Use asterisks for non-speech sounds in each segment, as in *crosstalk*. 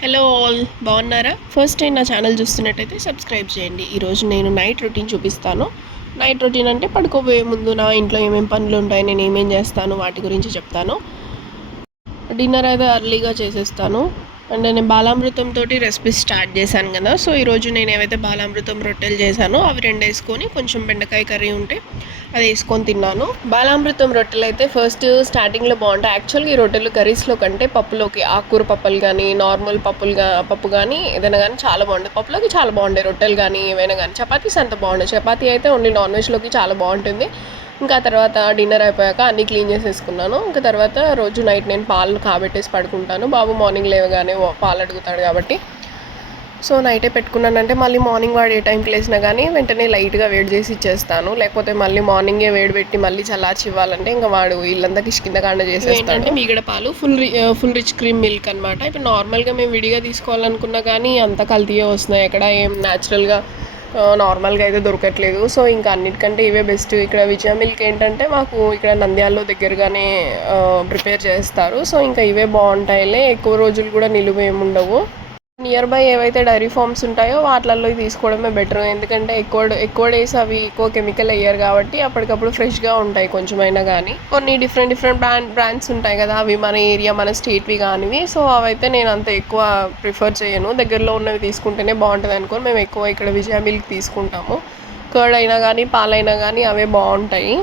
Hello all బాగున్నారా? First time నా channel చూస్తున్నట్టయితే సబ్స్క్రైబ్ చేయండి. ఈరోజు నేను నైట్ రొటీన్ చూపిస్తాను. నైట్ రొటీన్ అంటే పడుకోబోయే ముందు నా ఇంట్లో ఏమేమి పనులు ఉంటాయి నేను ఏమేం చేస్తాను వాటి గురించి చెప్తాను. డిన్నర్ అయితే అర్లీగా చేసేస్తాను. అండ్ నేను బాలామృతం తోటి రెసిపీ స్టార్ట్ చేశాను కదా. సో ఈరోజు నేను ఏవైతే బాలామృతం రొట్టెలు చేశానో అవి రెండు వేసుకొని కొంచెం బెండకాయ కర్రీ ఉంటే అది వేసుకొని తిన్నాను. బాలామృతం రొట్టెలు అయితే ఫస్ట్ స్టార్టింగ్లో బాగుంటాయి. యాక్చువల్గా ఈ రొట్టెలు కర్రీస్లో కంటే పప్పులోకి ఆకుకూర పప్పులు కానీ నార్మల్ పప్పులు పప్పు కానీ ఏదైనా కానీ చాలా బాగుంటుంది పప్పులోకి చాలా బాగుంటాయి. రొట్టెలు కానీ ఏవైనా కానీ చపాతీస్ అంత బాగుంటాయి చపాతీ అయితే ఓన్లీ నాన్ వెజ్లోకి చాలా బాగుంటుంది. ఇంకా తర్వాత డిన్నర్ అయిపోయాక అన్నీ క్లీన్ చేసేసుకున్నాను. ఇంకా తర్వాత రోజు నైట్ నేను పాలు కాబెట్టేసి పడుకుంటాను. బాబు మార్నింగ్ లేవగానే పాలు అడుగుతాడు కాబట్టి. సో నైటే పెట్టుకున్నానంటే మళ్ళీ మార్నింగ్ వాడు ఏ టైంకి లేసినా కానీ వెంటనే లైట్గా వేడి చేసి ఇచ్చేస్తాను. లేకపోతే మళ్ళీ మార్నింగే వేడి పెట్టి మళ్ళీ చల్లార్చి ఇవ్వాలంటే ఇంకా వాడు ఇల్లంతా కిష్కింద కాండ చేసేస్తాడు. మీగడ పాలు full full rich cream milk అనమాట ఇప్పుడు నార్మల్గా మేము విడిగా తీసుకోవాలనుకున్నా కానీ అంత కల్తీయే వస్తున్నాయి. ఎక్కడ ఏం న్యాచురల్గా నార్మల్గా అయితే దొరకట్లేదు. సో ఇంకా అన్నిటికంటే ఇవే బెస్ట్. ఇక్కడ విజయ మిల్క్ ఏంటంటే మాకు ఇక్కడ నంద్యాలలో దగ్గరగానే ప్రిపేర్ చేస్తారు. సో ఇంకా ఇవే బాగుంటాయిలే. ఎక్కువ రోజులు కూడా నిలువ ఏముండవు ఉండవు. నియర్ బై ఏవైతే డైరీ ఫార్మ్స్ ఉంటాయో వాటిలలో తీసుకోవడమే బెటర్ ఎందుకంటే ఎక్కువ ఎక్కువ డేస్ అవి ఎక్కువ కెమికల్ అయ్యారు కాబట్టి అప్పటికప్పుడు ఫ్రెష్గా ఉంటాయి కొంచెమైనా కానీ కొన్ని డిఫరెంట్ డిఫరెంట్ బ్రాండ్ బ్రాండ్స్ ఉంటాయి కదా అవి మన ఏరియా మన స్టేట్వి కానివి. సో అవైతే నేను అంత ఎక్కువ ప్రిఫర్ చేయను. దగ్గరలో ఉన్నవి తీసుకుంటేనే బాగుంటుంది అనుకోని మేము ఎక్కువ ఇక్కడ విజయ మిల్క్ తీసుకుంటాము. కర్డ్ అయినా కానీ పాలైనా కానీ అవే బాగుంటాయి.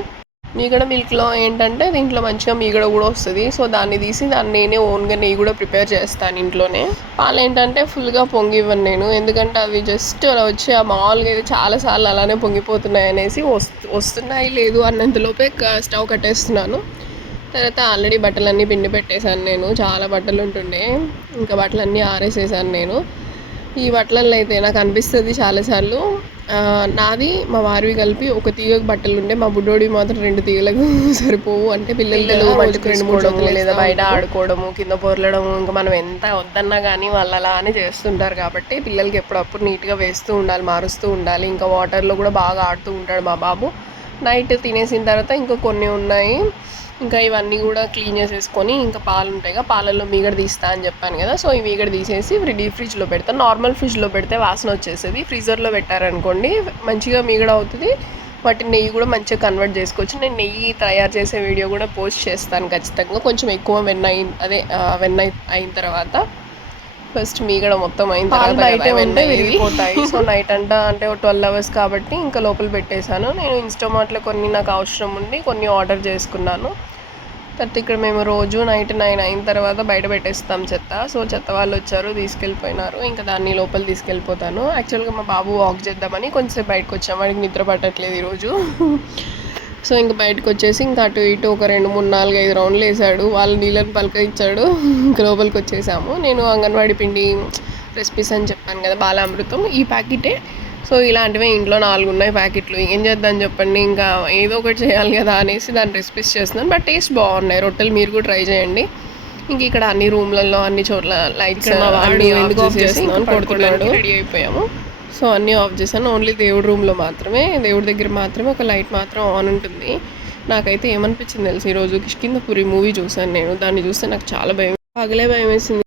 మీగడ మిల్క్లో ఏంటంటే దీంట్లో మంచిగా మీగడ కూడా వస్తుంది. సో దాన్ని తీసి దాన్ని నేనే ఓన్గా నెయ్యి కూడా ప్రిపేర్ చేస్తాను ఇంట్లోనే. పాలు ఏంటంటే ఫుల్గా పొంగివ్వను నేను. ఎందుకంటే అవి జస్ట్ అలా వచ్చి ఆ మామూలుగా అయితే చాలాసార్లు అలానే పొంగిపోతున్నాయి అనేసి వస్తు వస్తున్నాయి లేదు అన్నంతలోపే స్టవ్ కట్టేస్తున్నాను. తర్వాత ఆల్రెడీ బట్టలన్నీ పిండి పెట్టేశాను నేను. చాలా బట్టలు ఉంటుండే. ఇంకా బట్టలన్నీ ఆరేసేసాను నేను. ఈ బట్టలలో అయితే నాకు అనిపిస్తుంది చాలాసార్లు నాది మా వారివి కలిపి ఒక తీగ బట్టలు ఉంటే మా బుడ్డోడి మాత్రం రెండు తీగలకు *laughs* సరిపోవు. అంటే పిల్లలు లేదా బయట ఆడుకోవడము కింద పొరలడము ఇంకా మనం ఎంత వద్దన్నా కానీ వాళ్ళు అలా అని చేస్తుంటారు కాబట్టి పిల్లలకి ఎప్పుడప్పుడు నీట్గా వేస్తూ ఉండాలి మారుస్తూ ఉండాలి. ఇంకా వాటర్లో కూడా బాగా ఆడుతూ ఉంటాడు మా బాబు. నైట్ తినేసిన తర్వాత ఇంకా కొన్ని ఉన్నాయి. ఇంకా ఇవన్నీ కూడా క్లీన్ చేసేసుకొని ఇంకా పాలు ఉంటాయి కదా పాలల్లో మీగడ తీస్తా అని చెప్పాను కదా సో ఈ మీగడ తీసేసి డీప్ ఫ్రిడ్జ్లో పెడతాను నార్మల్ ఫ్రిడ్జ్లో పెడితే వాసన వచ్చేసేది ఫ్రీజర్లో పెట్టారనుకోండి మంచిగా మీగడ అవుతుంది. వాటి నెయ్యి కూడా మంచిగా కన్వర్ట్ చేసుకోవచ్చు. నేను నెయ్యి తయారు చేసే వీడియో కూడా పోస్ట్ చేస్తాను ఖచ్చితంగా. కొంచెం ఎక్కువ వెన్న అయిన అదే వెన్న అయిన తర్వాత. ఫస్ట్ మీగడ మొత్తం అయిన తర్వాత బయట ఉంటే విరిగిపోతాయి. *laughs* సో నైట్ అంట అంటే ఒక ట్వెల్వ్ అవర్స్ కాబట్టి ఇంకా లోపల పెట్టేశాను. నేను ఇన్స్టామార్ట్లో కొన్ని నాకు అవసరం ఉండి కొన్ని ఆర్డర్ చేసుకున్నాను. తర్వాత ఇక్కడ మేము రోజు నైట్ నైన్ అయిన తర్వాత బయట పెట్టేస్తాం చెత్త. సో చెత్త వాళ్ళు వచ్చారు తీసుకెళ్ళిపోయినారు. ఇంకా దాన్ని లోపల తీసుకెళ్ళిపోతాను. యాక్చువల్గా మా బాబు వాక్ చేద్దామని కొంచెంసేపు బయటకు వచ్చాం. వాడికి నిద్ర పట్టట్లేదు ఈరోజు. సో ఇంకా బయటకు వచ్చేసి ఇంకా అటు ఇటు ఒక రెండు మూడు నాలుగు ఐదు రౌండ్లు వేసాడు. వాళ్ళు నీళ్ళని పలకరించాడు. ఇంకా లోపలికి వచ్చేసాము. నేను అంగన్వాడీ పిండి రెసిపీస్ అని చెప్పాను కదా బాలామృతం. ఈ ప్యాకెటే. సో ఇలాంటివే ఇంట్లో నాలుగు ఉన్నాయి ప్యాకెట్లు. ఏం చేద్దాం చెప్పండి ఇంకా ఏదో ఒకటి చేయాలి కదా అనేసి దాని రెసిపీస్ చేస్తున్నాను. బట్ టేస్ట్ బాగున్నాయి. రొట్టెలు మీరు కూడా ట్రై చేయండి. ఇంక ఇక్కడ అన్ని రూమ్లలో అన్ని చోట్ల లైట్స్ రెడీ అయిపోయాము. సో అన్నీ ఆఫ్ చేశాను. ఓన్లీ దేవుడి రూమ్లో మాత్రమే దేవుడి దగ్గర మాత్రమే ఒక లైట్ మాత్రం ఆన్ ఉంటుంది. నాకైతే ఏమనిపించింది తెలుసు? ఈరోజు కిష్కింద పురి మూవీ చూసాను నేను. దాన్ని చూస్తే నాకు చాలా భయం పగలే భయం వేసింది